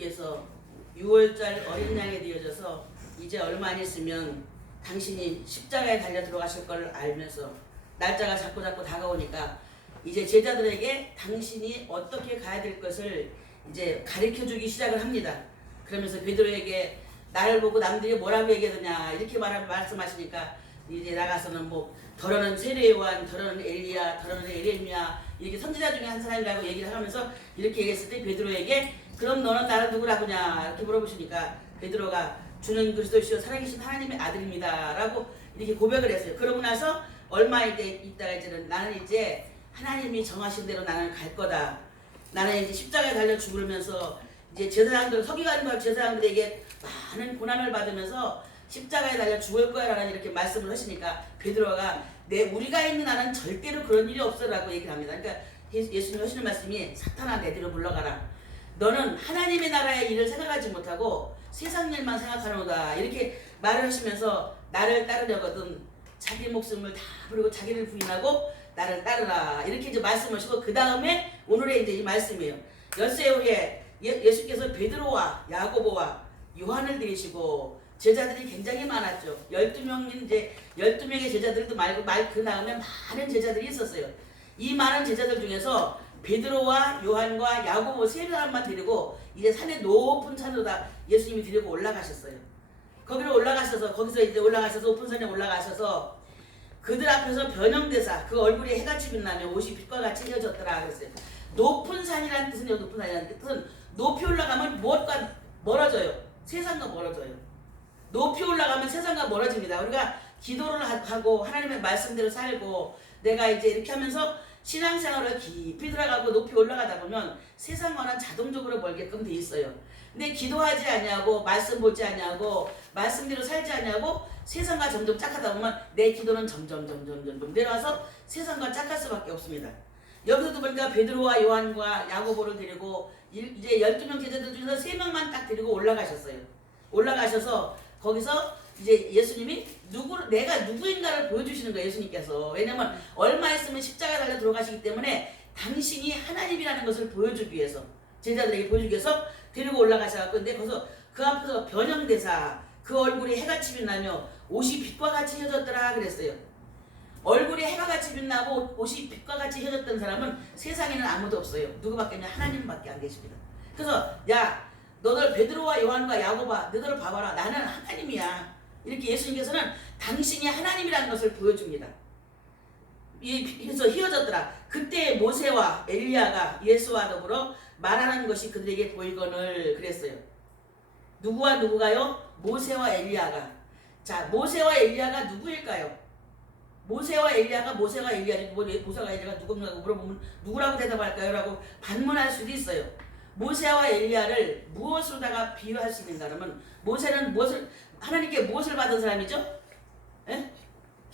께서 6월달 어린 양에 되어져서 이제 얼마 안 있으면 당신이 십자가에 달려 들어가실 걸 알면서 날짜가 자꾸 다가오니까 이제 제자들에게 당신이 어떻게 가야 될 것을 이제 가르쳐주기 시작을 합니다. 그러면서 베드로에게 나를 보고 남들이 뭐라고 얘기하느냐 이렇게 말씀하시니까 이제 나가서는 뭐 더러는 세례요한, 더러는 엘리야, 더러는 에레미야 이렇게 선지자 중에 한 사람이라고 얘기를 하면서 이렇게 얘기했을 때 베드로에게 그럼 너는 나를 누구라고냐 이렇게 물어보시니까 베드로가 주는 그리스도시요 살아계신 하나님의 아들입니다 라고 이렇게 고백을 했어요. 그러고 나서 얼마 있다가 이제는 나는 이제 하나님이 정하신 대로 나는 갈 거다. 나는 이제 십자가에 달려 죽으면서 이제 제사장들 서기관과 제사장들에게 많은 고난을 받으면서 십자가에 달려 죽을 거야라는 이렇게 말씀을 하시니까 베드로가 우리가 있는 나는 절대로 그런 일이 없어라고 얘기를 합니다. 그러니까 예수님 하시는 말씀이 사탄아 내 뒤로 물러가라. 너는 하나님의 나라의 일을 생각하지 못하고 세상 일만 생각하노다 이렇게 말을 하시면서 나를 따르려거든 자기 목숨을 다 버리고 자기를 부인하고 나를 따르라 이렇게 이제 말씀하시고 그 다음에 오늘의 이제 이 말씀이에요. 엿새 후에 예수께서 베드로와 야고보와 요한을 데리시고 제자들이 굉장히 많았죠. 12명의 제자들도 말고 그 다음에 많은 제자들이 있었어요. 이 많은 제자들 중에서 베드로와 요한과 야고보 세 사람만 데리고 이제 산에 높은 산으로 다 예수님이 데리고 올라가셨어요. 거기로 올라가셔서 거기서 이제 올라가셔서 높은 산에 올라가셔서 그들 앞에서 변형대사 그 얼굴이 해같이 빛나며 옷이 빛과 같이 헤어졌더라 그랬어요. 높은 산이라는 뜻은 높은 산이라는 뜻은 높이 올라가면 무엇과 멀어져요. 세상과 멀어져요. 높이 올라가면 세상과 멀어집니다. 우리가 기도를 하고 하나님의 말씀대로 살고 내가 이제 이렇게 하면서 신앙생활을 깊이 들어가고 높이 올라가다 보면 세상과는 자동적으로 멀게끔 돼 있어요. 근데 기도하지 않냐고 말씀 보지 않냐고 말씀대로 살지 않냐고 세상과 점점 짝하다 보면 내 기도는 점점 내려와서 세상과 짝할 수밖에 없습니다. 여기서도 보니까 베드로와 요한과 야고보를 데리고 이제 12명 제자들 중에서 3명만 딱 데리고 올라가셨어요. 올라가셔서 거기서 이제 예수님이 내가 누구인가를 보여주시는 거예요. 예수님께서. 왜냐면 얼마 있으면 십자가에 달려 들어가시기 때문에 당신이 하나님이라는 것을 보여주기 위해서 제자들에게 보여주기 위해서 데리고 올라가셔갖고 근데 거기서 그 앞에서 변형대사 그 얼굴이 해같이 빛나며 옷이 빛과 같이 혀졌더라 그랬어요. 얼굴이 해가 같이 빛나고 옷이 빛과 같이 혀졌던 사람은 세상에는 아무도 없어요. 누구밖에 없냐? 하나님밖에 안 계십니다. 그래서 야 너들 베드로와 요한과 야고보아 너희들 봐봐라 나는 하나님이야. 이렇게 예수님께서는 당신이 하나님이라는 것을 보여줍니다. 그래서 휘어졌더라. 그때 모세와 엘리야가 예수와 더불어 말하는 것이 그들에게 보이거늘 그랬어요. 누구와 누구가요? 모세와 엘리야가. 자, 모세와 엘리야가 누구일까요? 모세와 엘리야가 모세와 엘리야가 누구냐고 물어보면 누구라고 대답할까요? 라고 반문할 수도 있어요. 모세와 엘리야를 무엇으로다가 비유할 수 있는가 하면 모세는 하나님께 무엇을 받은 사람이죠? 예?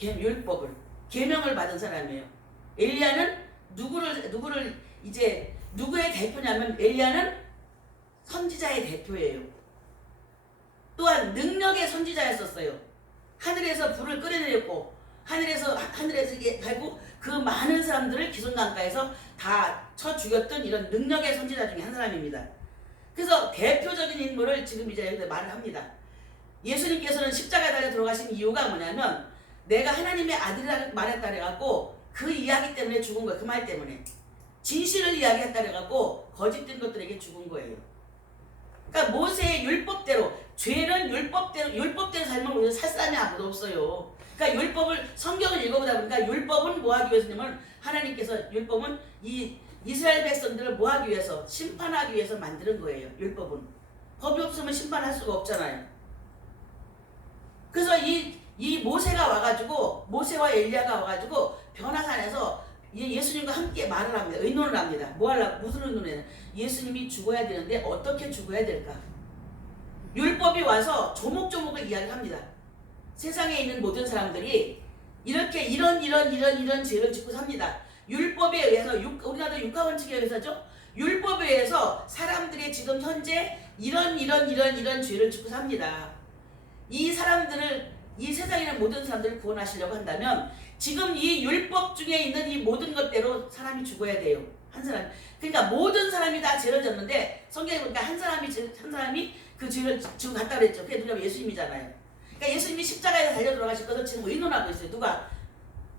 율법을 계명을 받은 사람이에요. 엘리야는 누구를 이제 누구의 대표냐면 엘리야는 선지자의 대표예요. 또한 능력의 선지자였었어요. 하늘에서 불을 끓여내렸고 하늘에서 갈고 그 많은 사람들을 기손강가에서 다 쳐 죽였던 이런 능력의 선지자 중에 한 사람입니다. 그래서 대표적인 인물을 지금 이제 말을 합니다. 예수님께서는 십자가에 달려 들어가신 이유가 뭐냐면 내가 하나님의 아들이라고 말했다 그래갖고 그 이야기 때문에 죽은 거예요. 그 말 때문에 진실을 이야기했다 그래갖고 거짓된 것들에게 죽은 거예요. 그러니까 모세의 율법대로 죄는 율법대로 살면 우리는 살 사람이 아무도 없어요. 그러니까 성경을 읽어보다 보니까 율법은 뭐 하기 위해서냐면 하나님께서 율법은 이 이스라엘 백성들을 뭐 하기 위해서 심판하기 위해서 만드는 거예요. 율법은 법이 없으면 심판할 수가 없잖아요. 그래서 이 모세가 와가지고 모세와 엘리야가 와가지고 변화산에서 예수님과 함께 말을 합니다. 의논을 합니다. 무슨 의논이냐? 예수님이 죽어야 되는데 어떻게 죽어야 될까? 율법이 와서 조목조목을 이야기합니다. 세상에 있는 모든 사람들이 이렇게 이런 죄를 짓고 삽니다. 율법에 의해서 우리나라도 육하원칙에 의해서죠. 율법에 의해서 사람들이 지금 현재 이런 죄를 짓고 삽니다. 이 세상에 있는 모든 사람들을 구원하시려고 한다면 지금 이 율법 중에 있는 이 모든 것대로 사람이 죽어야 돼요. 한 사람. 그러니까 모든 사람이 다 죄를 졌는데 성경에 보니까 한 사람이 그 죄를 지고 갔다 그랬죠. 그게 누가 예수님이잖아요. 그러니까 예수님이 십자가에 달려 들어가실 것을 지금 의논하고 있어요. 누가?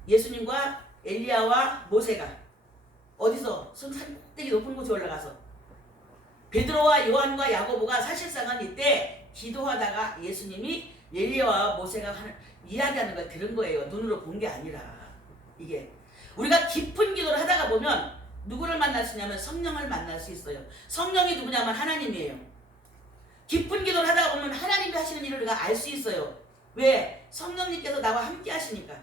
예수님과 엘리야와 모세가 어디서? 산 꼭대기 높은 곳에 올라가서 베드로와 요한과 야고보가 사실상은 이때 기도하다가 예수님이 엘리야와 모세가 이야기하는 걸 들은 거예요. 눈으로 본 게 아니라. 이게 우리가 깊은 기도를 하다가 보면 누구를 만날 수 있냐면 성령을 만날 수 있어요. 성령이 누구냐면 하나님이에요. 깊은 기도를 하다가 보면 하나님이 하시는 일을 우리가 알 수 있어요. 왜? 성령님께서 나와 함께 하시니까.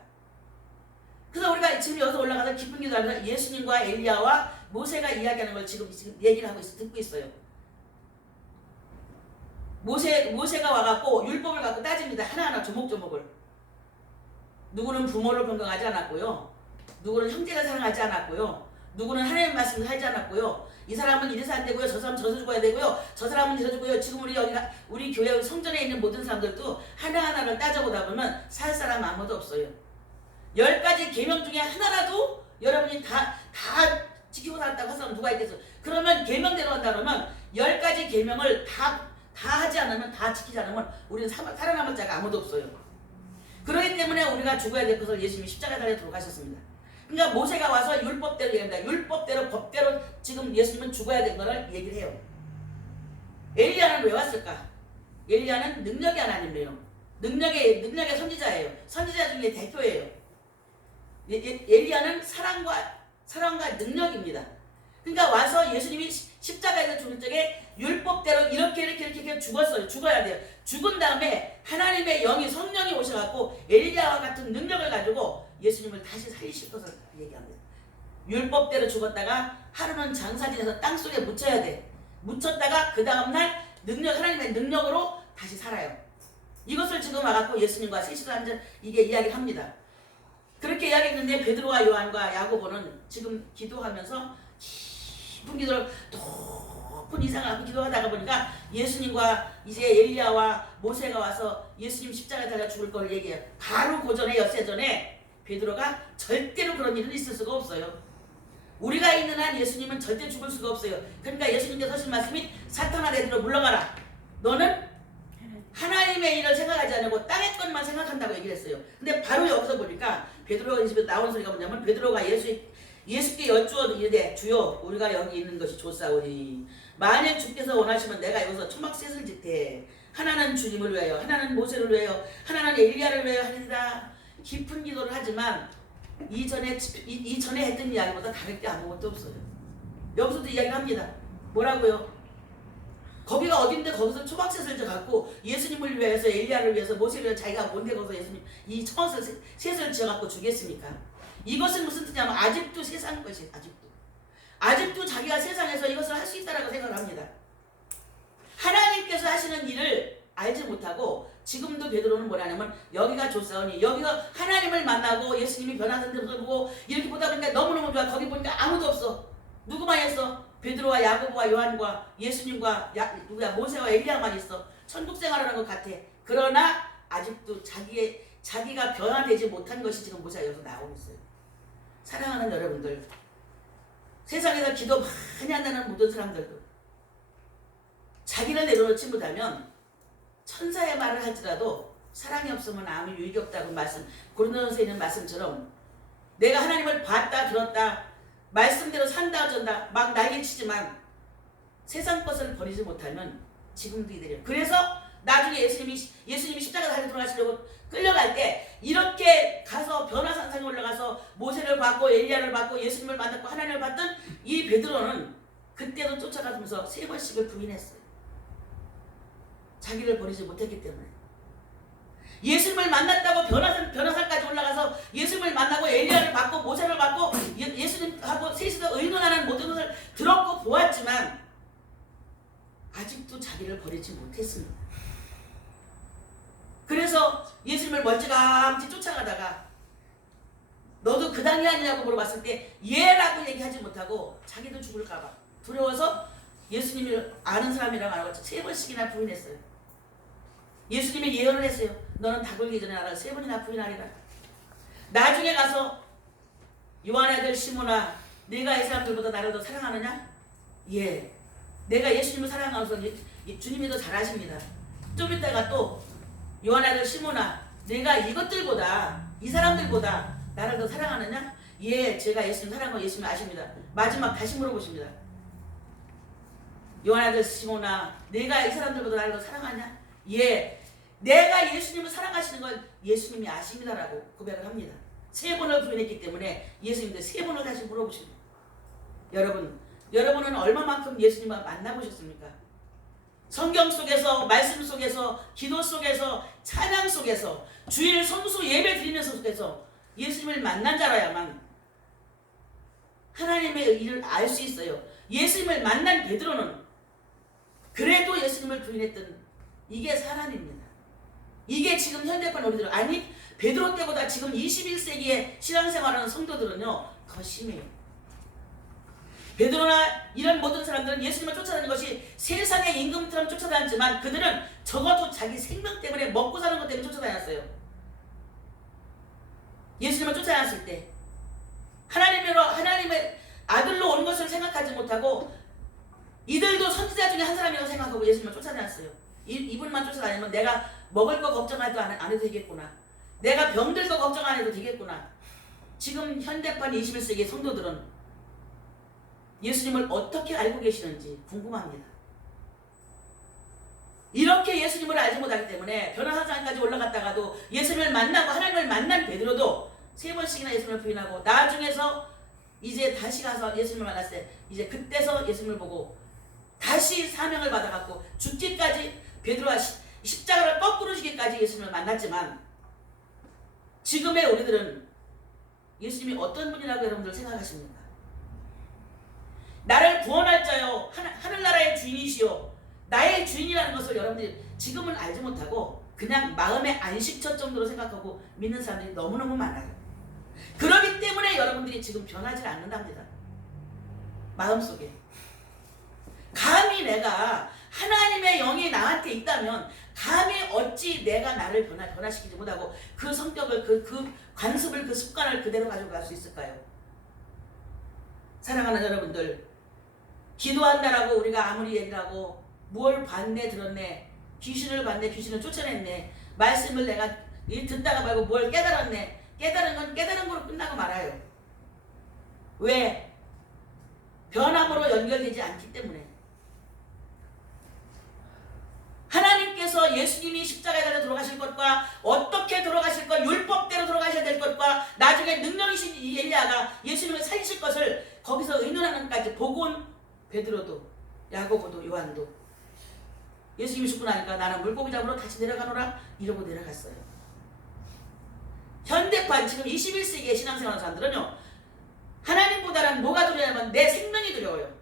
그래서 우리가 지금 여기서 올라가서 깊은 기도를 하면서 예수님과 엘리야와 모세가 이야기하는 걸 지금 얘기를 하고 있어요. 듣고 있어요. 모세가 와갖고 율법을 갖고 따집니다. 하나하나 조목조목을. 누구는 부모를 건강하지 않았고요. 누구는 형제를 사랑하지 않았고요. 누구는 하나님의 말씀을 하지 않았고요. 이 사람은 이래서 안 되고요. 저 사람은 저래서 죽어야 되고요. 저 사람은 이래서 죽고요. 지금 우리 교회 성전에 있는 모든 사람들도 하나하나를 따져보다 보면 살 사람 아무도 없어요. 10가지 계명 중에 하나라도 여러분이 다 지키고 살았다고 한 사람 누가 있겠어? 그러면 계명대로 한다 그러면 10가지 계명을 다 하지 않으면, 다 지키지 않으면 우리는 살아남을 자가 아무도 없어요. 그렇기 때문에 우리가 죽어야 될 것을 예수님이 십자가에 달려 돌아가셨습니다. 그러니까 모세가 와서 율법대로 얘기합니다. 율법대로 법대로 지금 예수님은 죽어야 될 것을 얘기를 해요. 엘리야는 왜 왔을까? 엘리야는 능력의 하나님이에요. 능력의 선지자예요. 선지자 중에 대표예요. 엘리야는 사랑과 능력입니다. 그러니까 와서 예수님이 십자가에서 죽을 적에 율법대로 이렇게 죽었어요. 죽어야 돼요. 죽은 다음에 하나님의 영이 성령이 오셔갖고 엘리야와 같은 능력을 가지고 예수님을 다시 살리실 것을 얘기합니다. 율법대로 죽었다가 하루는 장사진에서 땅속에 묻혀야 돼. 묻혔다가 그 다음날 하나님의 능력으로 다시 살아요. 이것을 지금 와갖고 예수님과 셋이서 앉아 이게 이야기를 합니다. 그렇게 이야기했는데 베드로와 요한과 야고보는 지금 기도하면서 깊은 기도를 높은 이상을 하고 기도하다가 보니까 예수님과 이제 엘리야와 모세가 와서 예수님 십자가에 달려 죽을 걸 얘기해요. 바로 그 전에 엿새 전에 베드로가 절대로 그런 일은 있을 수가 없어요. 우리가 있는 한 예수님은 절대 죽을 수가 없어요. 그러니까 예수님께서 하신 말씀이 사탄아 내들어 물러가라. 너는 하나님의 일을 생각하지 않고 땅의 것만 생각한다고 얘기를 했어요. 근데 바로 여기서 보니까 베드로가 이 집에 나온 소리가 뭐냐면 베드로가 예수께 여쭈어도 이르되 주여 우리가 여기 있는 것이 좋사오니 만약 주께서 원하시면 내가 여기서 초막셋을 짓되 하나는 주님을 위하여 하나는 모세를 위하여 하나는 엘리야를 위하여 하리라. 깊은 기도를 하지만 이전에 했던 이야기보다 다를 게 아무것도 없어요. 여기서도 이야기를 합니다. 뭐라고요? 거기가 어딘데 거기서 초막셋을 져갖고 예수님을 위해서 엘리야를 위해서 모세를 위해서 자기가 뭔데 거기서 예수님 이 초막셋을 지어갖고 주겠습니까? 이것은 무슨 뜻이냐면 아직도 세상 것이 아직도 자기가 세상에서 이것을 할 수 있다라고 생각을 합니다. 하나님께서 하시는 일을 알지 못하고 지금도 베드로는 뭐라냐면 여기가 좋사오니 여기가 하나님을 만나고 예수님이 변화된 데도 보고 이렇게 보다 보니까 너무너무 좋아. 거기 보니까 아무도 없어. 누구만 있어? 베드로와 야고보와 요한과 예수님과 모세와 엘리야만 있어. 천국 생활하는 것 같아. 그러나 아직도 자기가 변화되지 못한 것이 지금 모세가 여기서 나오고 있어요. 사랑하는 여러분들, 세상에서 기도 많이 한다는 모든 사람들도 자기를 내려놓지 못하면 천사의 말을 할지라도 사랑이 없으면 아무 유익이 없다고 고린도전서에 있는 말씀처럼 내가 하나님을 봤다 들었다 말씀대로 산다 어쩐다 막 난리치지만 세상 것을 버리지 못하면 지금도 이대로. 그래서 나중에 예수님이 십자가 달려 들어가시려고 끌려갈 때 이렇게 가서 변화산상에 올라가서 모세를 받고 엘리야를 받고 예수님을 만났고 하나님을 받던 이 베드로는 그때도 쫓아가면서 3번씩을 부인했어요. 자기를 버리지 못했기 때문에. 예수님을 만났다고 변화산까지 올라가서 예수님을 만나고 엘리야를 받고 모세를 받고 예수님하고 셋이서 의논하는 모든 것을 들었고 보았지만 아직도 자기를 버리지 못했습니다. 그래서 예수님을 멀찌감치 쫓아가다가 너도 그 당이 아니냐고 물어봤을 때 예라고 얘기하지 못하고 자기도 죽을까봐 두려워서 예수님을 아는 사람이라고 안 하고 3번씩이나 부인했어요. 예수님이 예언을 했어요. 너는 다 굴기 전에 나를 3번이나 부인하리라. 나중에 가서 요한의 아들 시몬아 내가 이 사람들보다 나를 더 사랑하느냐? 예. 내가 예수님을 사랑하면서 주님이 더 잘 아십니다. 좀 이따가 또 요한아들 시몬아, 내가 이것들보다 이 사람들보다 나를 더 사랑하느냐? 예, 제가 예수님 사랑하고 예수님 아십니다. 마지막 다시 물어보십니다. 요한아들 시몬아, 내가 이 사람들보다 나를 더 사랑하냐? 예, 내가 예수님을 사랑하시는 걸 예수님이 아십니다라고 고백을 합니다. 3번을 부인했기 때문에 예수님도 3번을 다시 물어보십니다. 여러분은 얼마만큼 예수님을 만나보셨습니까? 성경 속에서, 말씀 속에서, 기도 속에서, 찬양 속에서, 주일 성수 예배 드리는 속에서 예수님을 만난 자라야만 하나님의 일을 알 수 있어요. 예수님을 만난 베드로는 그래도 예수님을 부인했던 이게 사람입니다. 이게 지금 현대판 우리들, 아니 베드로 때보다 지금 21세기에 신앙생활하는 성도들은요 더 심해요. 베드로나 이런 모든 사람들은 예수님을 쫓아다니는 것이 세상의 임금처럼 쫓아다녔지만 그들은 적어도 자기 생명 때문에 먹고 사는 것 때문에 쫓아다녔어요. 예수님을 쫓아다녔을 때 하나님의 아들로 온 것을 생각하지 못하고 이들도 선지자 중에 한 사람이라고 생각하고 예수님을 쫓아다녔어요. 이분만 쫓아다니면 내가 먹을 거 걱정해도 안 해도 되겠구나. 내가 병들 거 걱정 안 해도 되겠구나. 지금 현대판 21세기 성도들은 예수님을 어떻게 알고 계시는지 궁금합니다. 이렇게 예수님을 알지 못하기 때문에 변호사장까지 올라갔다가도 예수님을 만나고 하나님을 만난 베드로도 3번씩이나 예수님을 부인하고 나중에서 이제 다시 가서 예수님을 만났을 때 이제 그때서 예수님을 보고 다시 사명을 받아갖고 죽기까지 베드로와 십자가를 거꾸로 지기까지 예수님을 만났지만 지금의 우리들은 예수님이 어떤 분이라고 여러분들 생각하십니까? 나를 구원할 자요 하늘나라의 주인이시요 나의 주인이라는 것을 여러분들이 지금은 알지 못하고 그냥 마음의 안식처 정도로 생각하고 믿는 사람들이 너무너무 많아요. 그렇기 때문에 여러분들이 지금 변하지 않는답니다. 마음속에 감히 내가 하나님의 영이 나한테 있다면 감히 어찌 내가 나를 변화시키지 못하고 그 성격을 그 관습을 그 습관을 그대로 가지고 갈 수 있을까요? 사랑하는 여러분들, 기도한다라고 우리가 아무리 얘기를 하고 뭘 봤네 들었네 귀신을 봤네 귀신을 쫓아냈네 말씀을 내가 듣다가 말고 뭘 깨달았네 깨달은 건 깨달은 거로 끝나고 말아요. 왜? 변함으로 연결되지 않기 때문에. 하나님께서 예수님이 십자가에 달려 돌아가실 것과 어떻게 돌아가실 것, 율법대로 돌아가셔야 될 것과 나중에 능력이신 이 엘리야가 예수님을 살리실 것을 거기서 의논하는 까지 보고 온 베드로도 야고보도 요한도 예수님이 죽고 나니까 나는 물고기 잡으러 다시 내려가노라 이러고 내려갔어요. 현대판 지금 21세기의 신앙생활하는 사람들은요 하나님보다는 뭐가 두려워하면 내 생명이 두려워요.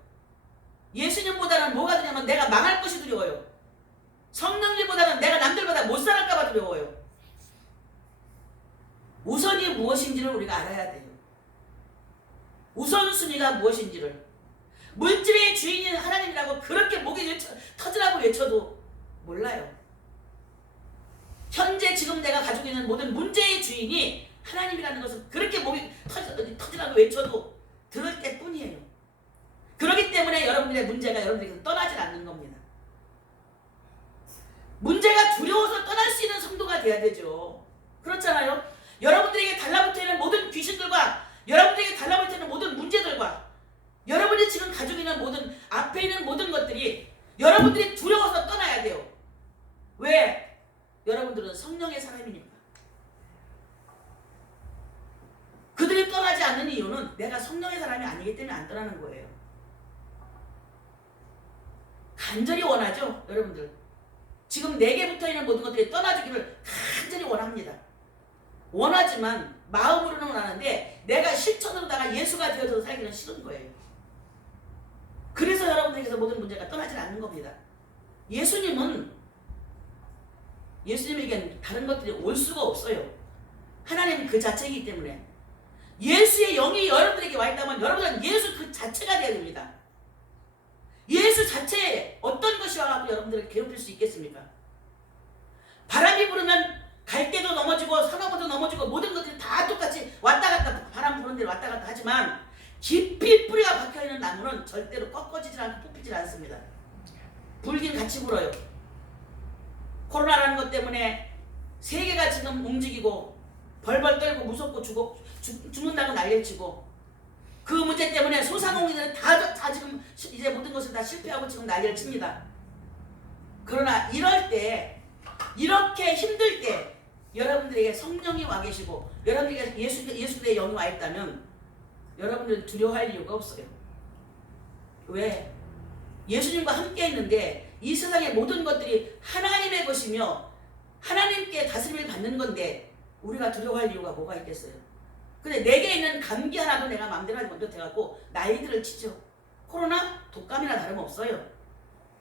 예수님보다는 뭐가 두려워하면 내가 망할 것이 두려워요. 성령님보다는 내가 남들보다 못 살아갈까 봐 두려워요. 우선이 무엇인지를 우리가 알아야 돼요. 우선순위가 무엇인지를. 물질의 주인인 하나님이라고 그렇게 목이 터지라고 외쳐도 몰라요. 현재 지금 내가 가지고 있는 모든 문제의 주인이 하나님이라는 것을 그렇게 목이 터지라고 외쳐도 들을 때 뿐이에요. 그렇기 때문에 여러분들의 문제가 여러분들에게서 떠나질 않는 겁니다. 문제가 두려워서 떠날 수 있는 성도가 돼야 되죠. 그렇잖아요. 여러분들에게 달라붙어 있는 모든 귀신들과 여러분들에게 달라붙어 있는 모든 문제들과 여러분이 지금 가지고 있는 모든 앞에 있는 모든 것들이 여러분들이 두려워서 떠나야 돼요. 왜? 여러분들은 성령의 사람이니까. 그들이 떠나지 않는 이유는 내가 성령의 사람이 아니기 때문에 안 떠나는 거예요. 간절히 원하죠, 여러분들. 지금 내게 붙어있는 모든 것들이 떠나주기를 간절히 원합니다. 원하지만 마음으로는 원하는데 내가 실천으로다가 예수가 되어서 살기는 싫은 거예요. 그래서 여러분들에게서 모든 문제가 떠나질 않는 겁니다. 예수님에겐 다른 것들이 올 수가 없어요. 하나님 그 자체이기 때문에. 예수의 영이 여러분들에게 와 있다면 여러분은 예수 그 자체가 되어야 됩니다. 예수 자체에 어떤 것이 와서 여러분들을 괴롭힐 수 있겠습니까? 바람이 부르면 갈대도 넘어지고 산호부도 넘어지고 모든 것들이 다 똑같이 왔다 갔다 바람 부는 데로 왔다 갔다 하지만 깊이 뿌리가 박혀있는 나무는 절대로 꺾어지질 않고 뽑히질 않습니다. 불긴 같이 불어요. 코로나라는 것 때문에 세계가 지금 움직이고 벌벌 떨고 무섭고 죽는다고 난리치고 그 문제 때문에 소상공인들은 다 지금 이제 모든 것을 다 실패하고 지금 난리를 칩니다. 그러나 이럴 때, 이렇게 힘들 때 여러분들에게 성령이 와 계시고 여러분들에게 예수의 영이 와 있다면 여러분들은 두려워할 이유가 없어요. 왜? 예수님과 함께 있는데 이 세상의 모든 것들이 하나님의 것이며 하나님께 다스림을 받는 건데 우리가 두려워할 이유가 뭐가 있겠어요? 근데 내게 있는 감기 하나도 내가 마음대로 하지 못해갖고 나이들을 치죠. 코로나 독감이나 다름없어요.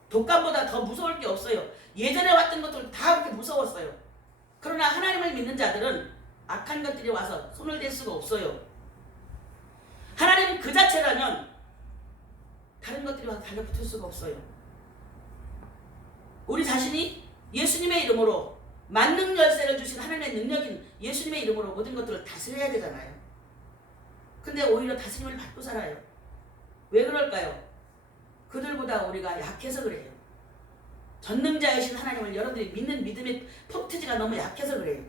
독감보다 더 무서울 게 없어요. 예전에 왔던 것들 다 그렇게 무서웠어요. 그러나 하나님을 믿는 자들은 악한 것들이 와서 손을 댈 수가 없어요. 하나님은 그 자체라면 다른 것들이 와서 달려붙을 수가 없어요. 우리 자신이 예수님의 이름으로 만능 열쇠를 주신 하나님의 능력인 예수님의 이름으로 모든 것들을 다스려야 되잖아요. 근데 오히려 다스림을 받고 살아요. 왜 그럴까요? 그들보다 우리가 약해서 그래요. 전능자이신 하나님을 여러분들이 믿는 믿음의 포트지가 너무 약해서 그래요.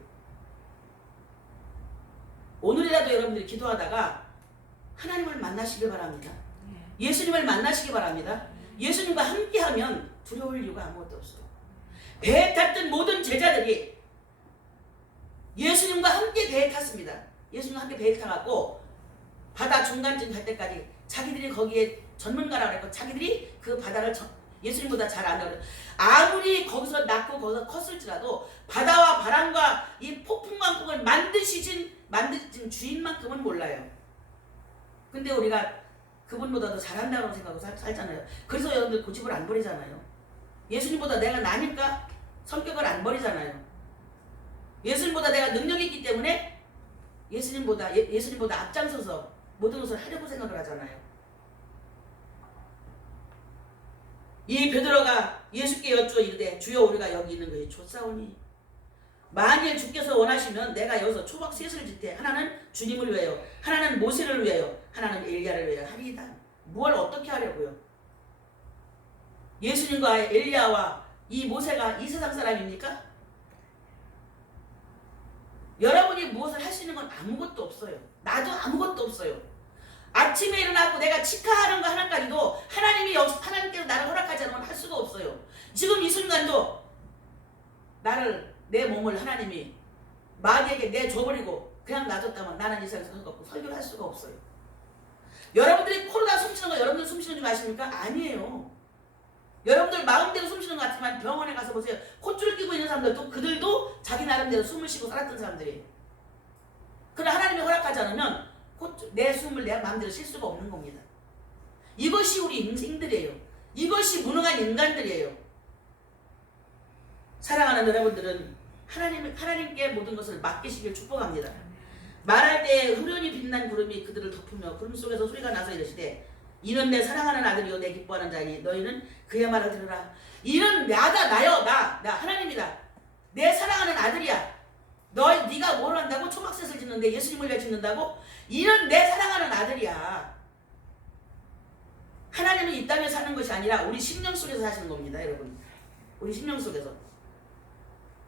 오늘이라도 여러분들이 기도하다가 하나님을 만나시길 바랍니다. 예수님을 만나시기 바랍니다. 예수님과 함께하면 두려울 이유가 아무것도 없어요. 배에 탔던 모든 제자들이 예수님과 함께 배에 탔습니다. 예수님과 함께 배에 타갖고 바다 중간쯤 갈 때까지 자기들이 거기에 전문가라고 했고 자기들이 그 바다를 예수님보다 잘 안다고 그래요. 아무리 거기서 낳고 거기서 컸을지라도 바다와 바람과 이 폭풍과 폭을 만드신 주인만큼은 몰라요. 근데 우리가 그분보다도 잘한다고 생각하고 살잖아요. 그래서 여러분들 고집을 안 버리잖아요. 예수님보다 내가 나니까 성격을 안 버리잖아요. 예수님보다 내가 능력이 있기 때문에 예수님보다 앞장서서 모든 것을 하려고 생각을 하잖아요. 이 베드로가 예수께 여쭈어 이르되 주여 우리가 여기 있는 것이 좋사오니 만일 주께서 원하시면 내가 여기서 초막 셋을 짓되 하나는 주님을 위하여 하나는 모세를 위하여 하나는 엘리야를 위하여 하리이다. 뭘 어떻게 하려고요? 예수님과 엘리야와 이 모세가 이 세상 사람입니까? 여러분이 무엇을 할 수 있는 건 아무것도 없어요. 나도 아무것도 없어요. 아침에 일어나고 내가 치카하는 거 하나까지도 하나님께서 나를 허락하지 않으면 할 수가 없어요. 지금 이 순간도 내 몸을 하나님이 마귀에게 내줘버리고 그냥 놔뒀다면 나는 이 세상에서 설교를 할 수가 없어요. 여러분들이 코로나 숨쉬는 거 여러분들 숨쉬는 줄 아십니까? 아니에요. 여러분들 마음대로 숨쉬는 것 같지만 병원에 가서 보세요. 콧줄 끼고 있는 사람들도 그들도 자기 나름대로 숨을 쉬고 살았던 사람들이에요. 그러나 하나님이 허락하지 않으면 내 숨을 내 마음대로 쉴 수가 없는 겁니다. 이것이 우리 인생들이에요. 이것이 무능한 인간들이에요. 사랑하는 여러분들은 하나님께 모든 것을 맡기시길 축복합니다. 말할 때 후련히 빛난 구름이 그들을 덮으며 구름 속에서 소리가 나서 이르시되 이는 내 사랑하는 아들이요 내 기뻐하는 자니 너희는 그의 말을 들으라. 이는 나요 나 하나님이다. 내 사랑하는 아들이야. 네가 뭘 한다고? 초막셋을 짓는데 예수님을 왜 짓는다고? 이는 내 사랑하는 아들이야. 하나님은 이 땅에 사는 것이 아니라 우리 심령 속에서 사시는 겁니다. 여러분, 우리 심령 속에서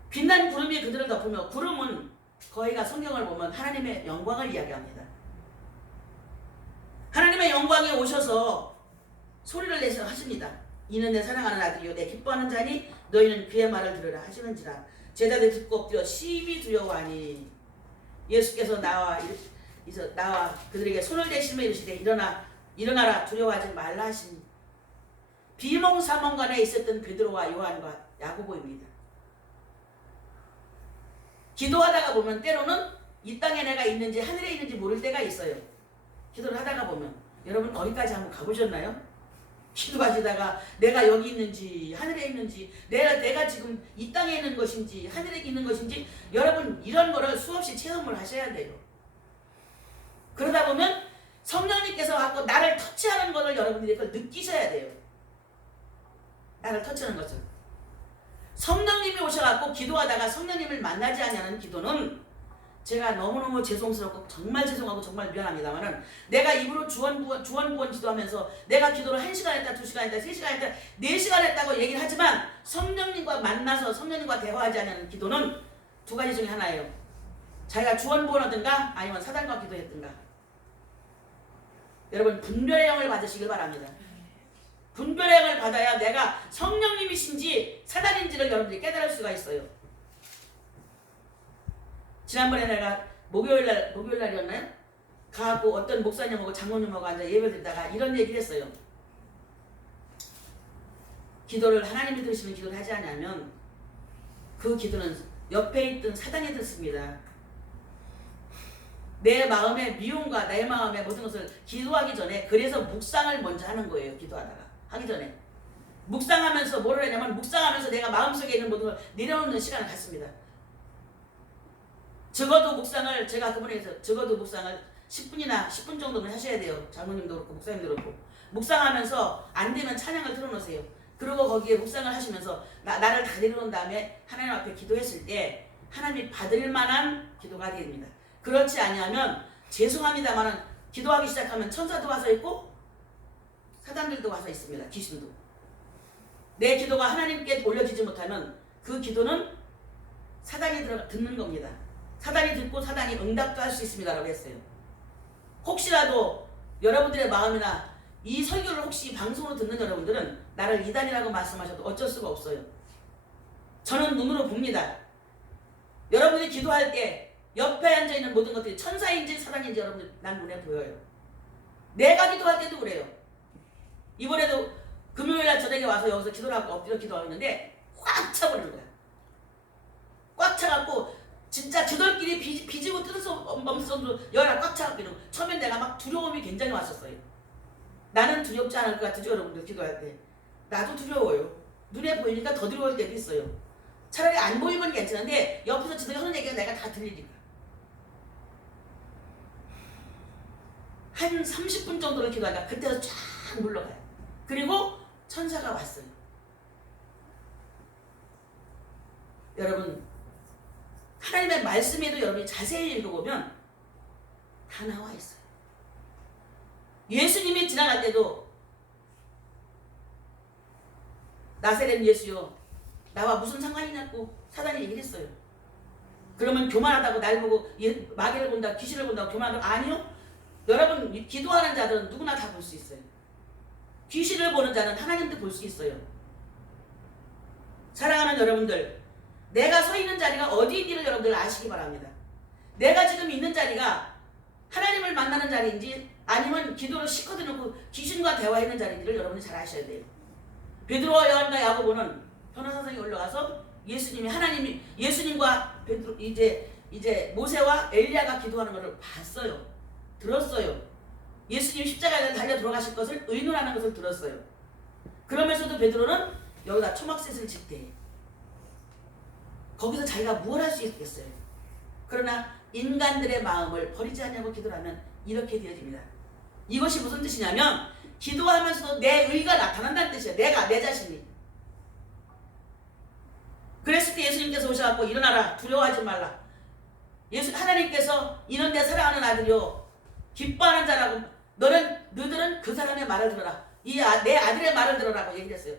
빛난 구름이 그들을 덮으며, 구름은 거의가 성경을 보면 하나님의 영광을 이야기합니다. 하나님의 영광이 오셔서 소리를 내서 하십니다. 이는 내 사랑하는 아들이요 내 기뻐하는 자니 너희는 그의 말을 들으라 하시는지라. 제자들 듣고 엎드려 심히 두려워하니 예수께서 나와 그들에게 손을 대시며 이르시되 일어나라 두려워하지 말라 하시니 비몽사몽간에 있었던 베드로와 요한과 야고보입니다. 기도하다가 보면 때로는 이 땅에 내가 있는지 하늘에 있는지 모를 때가 있어요. 기도를 하다가 보면 여러분 거기까지 한번 가보셨나요? 기도하시다가 내가 여기 있는지 하늘에 있는지 내가 지금 이 땅에 있는 것인지 하늘에 있는 것인지 여러분 이런 거를 수없이 체험을 하셔야 돼요. 그러다 보면 성령님께서 갖고 나를 터치하는 것을 여러분들이 그걸 느끼셔야 돼요. 나를 터치하는 것을. 성령님이 오셔갖고 기도하다가 성령님을 만나지 않냐는 기도는 제가 너무너무 죄송스럽고 정말 죄송하고 정말 미안합니다만은 내가 입으로 주원구원 기도하면서 내가 기도를 1시간 했다, 2시간 했다, 3시간 했다, 4시간 했다고 얘기를 하지만 성령님과 만나서 성령님과 대화하지 않는 기도는 두 가지 중에 하나예요. 자기가 주원구원하든가 아니면 사단과 기도했든가. 여러분 분별의 영을 받으시길 바랍니다. 분별의 영을 받아야 내가 성령님이신지 사단인지를 여러분들이 깨달을 수가 있어요. 지난번에 내가 목요일날이었나요? 가갖고 어떤 목사님하고 장로님하고 앉아 예배 드리다가 이런 얘기를 했어요. 기도를 하나님이 들으시는 기도를 하지 않으면 그 기도는 옆에 있던 사단이 듣습니다. 내 마음의 미움과 내 마음의 모든 것을 기도하기 전에 그래서 묵상을 먼저 하는 거예요. 기도하다가 하기 전에 묵상하면서 뭐를 했냐면 묵상하면서 내가 마음속에 있는 모든 걸 내려놓는 시간을 갖습니다. 적어도 묵상을 제가 그분에게서 적어도 묵상을 10분 정도는 하셔야 돼요. 장로님도 그렇고 목사님도 그렇고 묵상하면서 안 되면 찬양을 틀어놓으세요. 그리고 거기에 묵상을 하시면서 나를 다 내려놓은 다음에 하나님 앞에 기도했을 때 하나님이 받을 만한 기도가 됩니다. 그렇지 아니하면 죄송합니다만은 기도하기 시작하면 천사도 와서 있고 사단들도 와서 있습니다. 귀신도. 내 기도가 하나님께 올려지지 못하면 그 기도는 사단이 듣는 겁니다. 사단이 듣고 사단이 응답도 할 수 있습니다 라고 했어요. 혹시라도 여러분들의 마음이나 이 설교를 혹시 방송으로 듣는 여러분들은 나를 이단이라고 말씀하셔도 어쩔 수가 없어요. 저는 눈으로 봅니다. 여러분이 기도할 때 옆에 앉아있는 모든 것들이 천사인지 사단인지 여러분들 난 눈에 보여요. 내가 기도할 때도 그래요. 이번에도 금요일날 저녁에 와서 여기서 기도를 하고 엎드려 기도하고 있는데 꽉 차버리는 거야. 꽉 차갖고 진짜 저들끼리 비지고 뜯을 수 없을 정도로 열이 꽉 차갖고 있는 거야. 처음엔 내가 막 두려움이 굉장히 왔었어요. 나는 두렵지 않을 것 같으죠 여러분들 기도할 때. 나도 두려워요. 눈에 보이니까 더 두려울 때도 있어요. 차라리 안 보이면 괜찮은데 옆에서 지들이 하는 얘기가 내가 다 들리니까. 한 30분 정도를 기도하다가 그때서 쫙 물러가요. 그리고 천사가 왔어요. 여러분 하나님의 말씀에도 여러분이 자세히 읽어보면 다 나와 있어요. 예수님이 지나갈 때도 나사렛 예수요 나와 무슨 상관이냐고 사단이 얘기를 했어요. 그러면 교만하다고 날 보고 마귀를 본다 귀신을 본다고 교만하다고 아니요. 여러분 기도하는 자들은 누구나 다 볼 수 있어요. 귀신을 보는 자는 하나님도 볼 수 있어요. 사랑하는 여러분들 내가 서 있는 자리가 어디인지를 여러분들 아시기 바랍니다. 내가 지금 있는 자리가 하나님을 만나는 자리인지 아니면 기도를 시커드 놓고 귀신과 대화하는 자리인지를 여러분이 잘 아셔야 돼요. 베드로와 요한과 야고보는 변호사석에 올라가서 예수님과 베드로 이제 모세와 엘리야가 기도하는 것을 봤어요. 들었어요. 예수님이 십자가에 달려 돌아가실 것을 의논하는 것을 들었어요. 그러면서도 베드로는 여기다 초막셋을 짓대. 거기서 자기가 뭘 할 수 있겠어요. 그러나 인간들의 마음을 버리지 않냐고 기도를 하면 이렇게 되어집니다. 이것이 무슨 뜻이냐면 기도하면서도 내 의가 나타난다는 뜻이에요. 내 자신이. 그랬을 때 예수님께서 오셔갖고 일어나라 두려워하지 말라. 하나님께서 이는 내 사랑하는 아들이요 기뻐하는 자라고 너희들은 그 사람의 말을 들어라. 내 아들의 말을 들어라고 얘기를 했어요.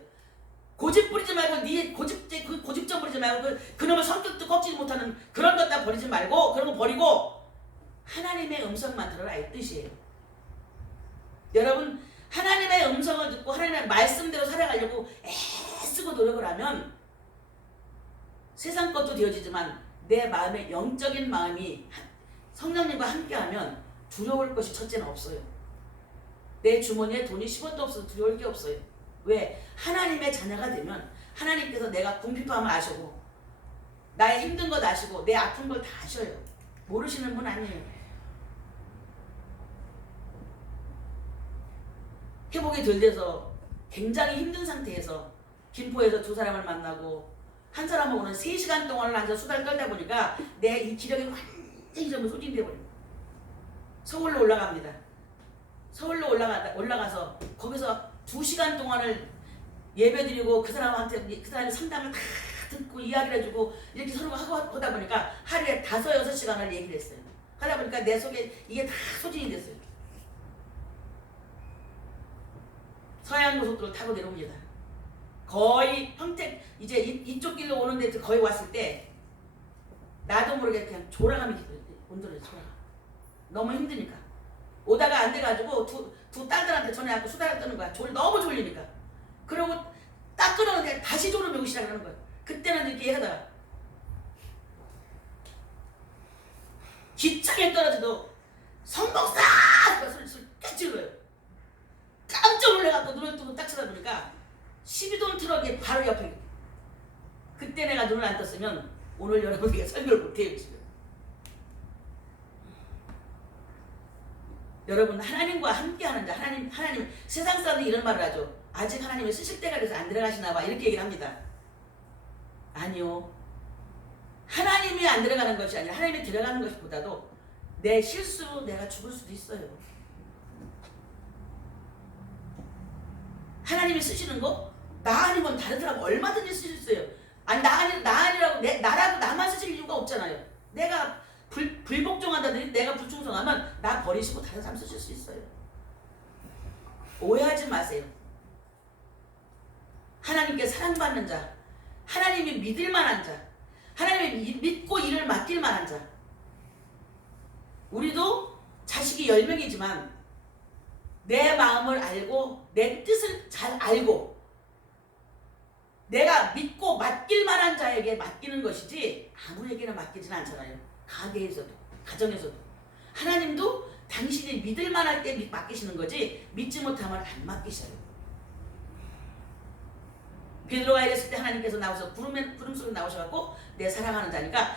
고집 부리지 말고 그 고집점 부리지 말고 그놈의 성격도 꺾지 못하는 그런 것 다 버리지 말고 그런 거 버리고 하나님의 음성만 들어라 이 뜻이에요. 여러분 하나님의 음성을 듣고 하나님의 말씀대로 살아가려고 애쓰고 노력을 하면 세상 것도 되어지지만 내 마음의 영적인 마음이 성령님과 함께하면 두려울 것이 첫째는 없어요. 내 주머니에 돈이 10원도 없어도 두려울 게 없어요. 왜? 하나님의 자녀가 되면 하나님께서 내가 궁핍함을 아시고 나의 힘든 것 아시고 내 아픈 걸 다 아셔요. 모르시는 분 아니에요. 회복이 덜 돼서 굉장히 힘든 상태에서 김포에서 두 사람을 만나고 한 사람하고는 3시간 동안을 앉아 수다를 떨다 보니까 내 이 기력이 완전히 전부 소진되어 버립니다. 서울로 올라갑니다. 서울로 올라가서 거기서 2시간 동안을 예배드리고 그 사람한테 그 사람의 상담을 다 듣고 이야기를 해주고 이렇게 서로 하다 보니까 하루에 5-6시간을 얘기를 했어요. 하다 보니까 내 속에 이게 다 소진이 됐어요. 서해안고속도로 타고 내려옵니다. 거의 평택 이제 이쪽 길로 오는데 거의 왔을 때 나도 모르게 그냥 졸아감이 온도를 졸아가. 너무 힘드니까. 오다가 안 돼가지고 두 딸들한테 전화하고 수다를 떠는 거야. 너무 졸리니까. 그러고 딱 끊었는데 다시 졸음이 오기 시작하는 거야. 그때는 이렇게 하다가 기차에 떨어져도 성동사! 소리 깨질러요. 깜짝 놀래갖고 눈을 뜨고 딱 쳐다보니까 12톤 트럭이 바로 옆에. 그때 내가 눈을 안 떴으면 오늘 여러분에게 설명을 못해요. 여러분 하나님과 함께하는 자, 하나님 세상 사람들이 이런 말을 하죠. 아직 하나님이 쓰실 때가 돼서 안 들어가시나 봐 이렇게 얘기를 합니다. 아니요. 하나님이 안 들어가는 것이 아니라 하나님이 들어가는 것보다도 내 실수로 내가 죽을 수도 있어요. 하나님이 쓰시는 거 나 아니면 다른 사람 얼마든지 쓰실 수 있어요. 아니 나 아니라고 나라고 나만 쓰실 이유가 없잖아요. 내가 불복종한다든지 내가 불충성하면 나 버리시고 다른 사람 쓰실 수 있어요. 오해하지 마세요. 하나님께 사랑받는 자, 하나님이 믿을 만한 자, 하나님이 믿고 일을 맡길 만한 자. 우리도 자식이 10명이지만 내 마음을 알고 내 뜻을 잘 알고 내가 믿고 맡길 만한 자에게 맡기는 것이지 아무에게나 맡기지는 않잖아요. 가게에서도 가정에서도 하나님도 당신이 믿을 만할 때 맡기시는 거지 믿지 못하면 안 맡기셔요. 베드로가 이랬을 때 하나님께서 나오셔서 구름 속에 나오셔갖고 내 사랑하는 자니까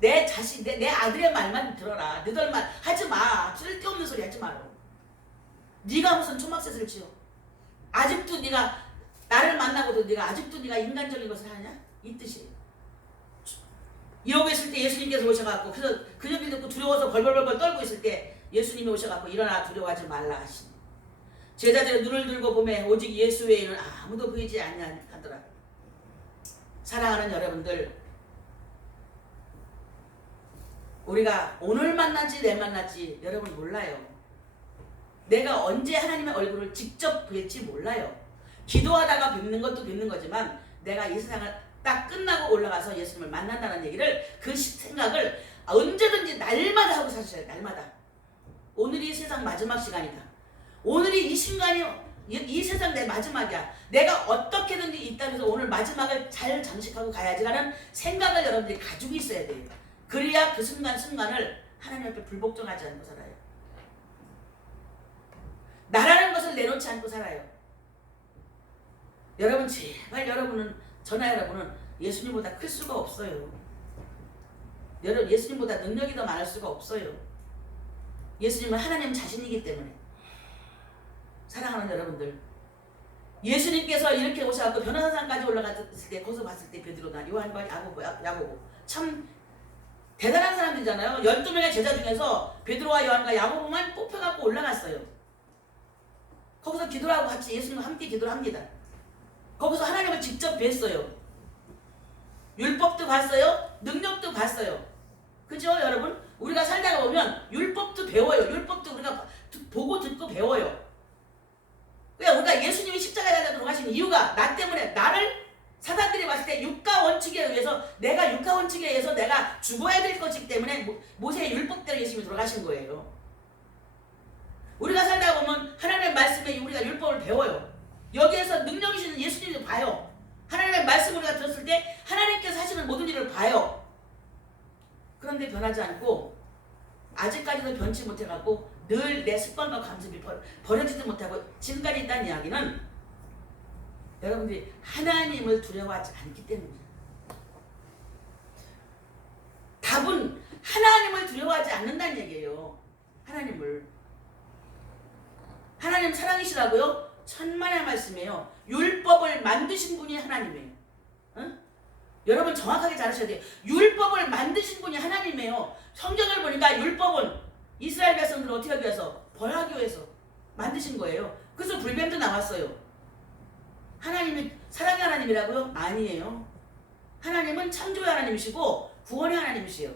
내 자식 내 아들의 말만 들어라. 너들 말 하지 마. 쓸데없는 소리 하지 마라. 네가 무슨 초막셋을 지어. 아직도 네가 나를 만나고도 네가 아직도 네가 인간적인 것을 하냐? 이 뜻이에요. 이러고 있을 때 예수님께서 오셔갖고 그래서 그 얘기 듣고 두려워서 벌벌벌 떨고 있을 때 예수님이 오셔갖고 일어나 두려워하지 말라 하시니 제자들의 눈을 들고 보매 오직 예수 외에는 아무도 보이지 않냐 하더라. 사랑하는 여러분들, 우리가 오늘 만날지 내일 만날지 여러분 몰라요. 내가 언제 하나님의 얼굴을 직접 뵐지 몰라요. 기도하다가 뵙는 것도 뵙는 거지만 내가 이 세상을 딱 끝나고 올라가서 예수님을 만난다는 얘기를 그 생각을 언제든지 날마다 하고 사셔야 돼요. 날마다. 오늘이 세상 마지막 시간이다. 오늘이 이 순간이 이 세상 내 마지막이야. 내가 어떻게든지 이 땅에서 오늘 마지막을 잘 장식하고 가야지라는 생각을 여러분들이 가지고 있어야 돼요. 그래야 그 순간을 하나님 앞에 불복종하지 않고 살아요. 나라는 것을 내놓지 않고 살아요. 여러분 제발 저나 여러분은 예수님보다 클 수가 없어요. 여러분 예수님보다 능력이 더 많을 수가 없어요. 예수님은 하나님 자신이기 때문에. 사랑하는 여러분들, 예수님께서 이렇게 오셔서 변호사산까지 올라갔을 때 거기서 봤을 때 베드로나 요한과 야고보 참 대단한 사람들이잖아요. 12명의 제자 중에서 베드로와 요한과 야고보만 뽑혀갖고 올라갔어요. 거기서 기도를 하고 같이 예수님과 함께 기도를 합니다. 거기서 하나님을 직접 뵀어요. 율법도 봤어요. 능력도 봤어요. 그죠 여러분? 우리가 살다가 보면 율법도 배워요. 율법도 우리가 보고 듣고 배워요. 그러니까 우리가 예수님이 십자가에 달려 돌아가신 이유가 나 때문에 나를 사단들이 봤을 때 육가 원칙에 의해서 내가 육가 원칙에 의해서 내가 죽어야 될 것이기 때문에 모세의 율법대로 예수님이 돌아가신 거예요. 우리가 살다가 보면 하나님의 말씀에 우리가 율법을 배워요. 여기에서 능력이시는 예수님을 봐요. 하나님의 말씀을 우리가 들었을 때 하나님께서 하시는 모든 일을 봐요. 그런데 변하지 않고 아직까지도 변치 못해갖고 늘 내 습관과 감습이 버려지지 못하고 지금까지 있다는 이야기는 여러분들이 하나님을 두려워하지 않기 때문입니다. 답은 하나님을 두려워하지 않는다는 얘기예요. 하나님 사랑이시라고요? 천만의 말씀이에요. 율법을 만드신 분이 하나님이에요. 응? 여러분 정확하게 잘 아셔야 돼요. 율법을 만드신 분이 하나님이에요. 성경을 보니까 율법은 이스라엘 백성들을 어떻게 하기 위해서? 벌하기 위해서 만드신 거예요. 그래서 불뱀도 나왔어요. 하나님이 사랑의 하나님이라고요? 아니에요. 하나님은 창조의 하나님이시고 구원의 하나님이시요.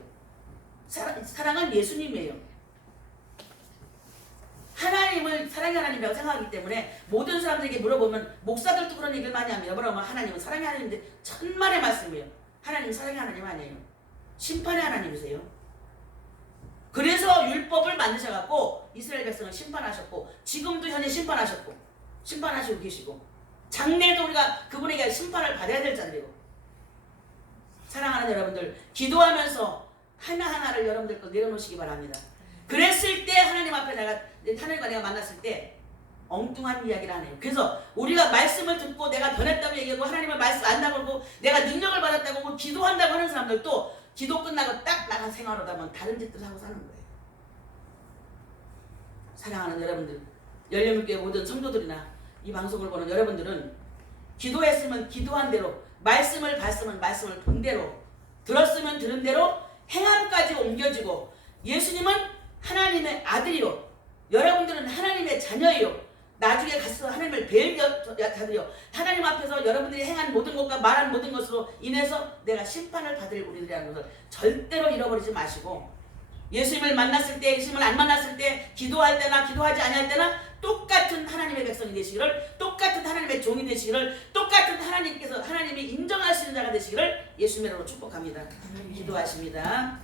사랑은 예수님이에요. 하나님을 사랑의 하나님이라고 생각하기 때문에 모든 사람들에게 물어보면 목사들도 그런 얘기를 많이 합니다. 뭐라고 하면 하나님은 사랑의 하나님인데 천만의 말씀이에요. 하나님은 사랑의 하나님 아니에요. 심판의 하나님이세요. 그래서 율법을 만드셔갖고 이스라엘 백성을 심판하셨고 지금도 현재 심판하시고 계시고 장래도 우리가 그분에게 심판을 받아야 될 자들이고 사랑하는 여러분들 기도하면서 하나하나를 여러분들 거 내려놓으시기 바랍니다. 그랬을 때 하나님 앞에 하나님과 내가 만났을 때 엉뚱한 이야기를 하네요. 그래서 우리가 말씀을 듣고 내가 변했다고 얘기하고 하나님의 말씀 안다고 그러고 내가 능력을 받았다고 하고 기도한다고 하는 사람들도 기도 끝나고 딱 나간 생활하다 보면 다른 짓들 하고 사는 거예요. 사랑하는 여러분들, 열려물교회 모든 성도들이나 이 방송을 보는 여러분들은 기도했으면 기도한 대로, 말씀을 봤으면 말씀을 본 대로, 들었으면 들은 대로 행함까지 옮겨지고 예수님은 하나님의 아들이요, 여러분들은 하나님의 자녀이요, 나중에 가서 하나님을 뵐 자들이요, 하나님 앞에서 여러분들이 행한 모든 것과 말한 모든 것으로 인해서 내가 심판을 받을 우리들이라는 것을 절대로 잃어버리지 마시고 예수님을 만났을 때, 예수님을 안 만났을 때, 기도할 때나 기도하지 아니할 때나 똑같은 하나님의 백성이 되시기를, 똑같은 하나님의 종이 되시기를, 똑같은 하나님께서 하나님이 인정하시는 자가 되시기를 예수님으로 축복합니다. 기도하십니다.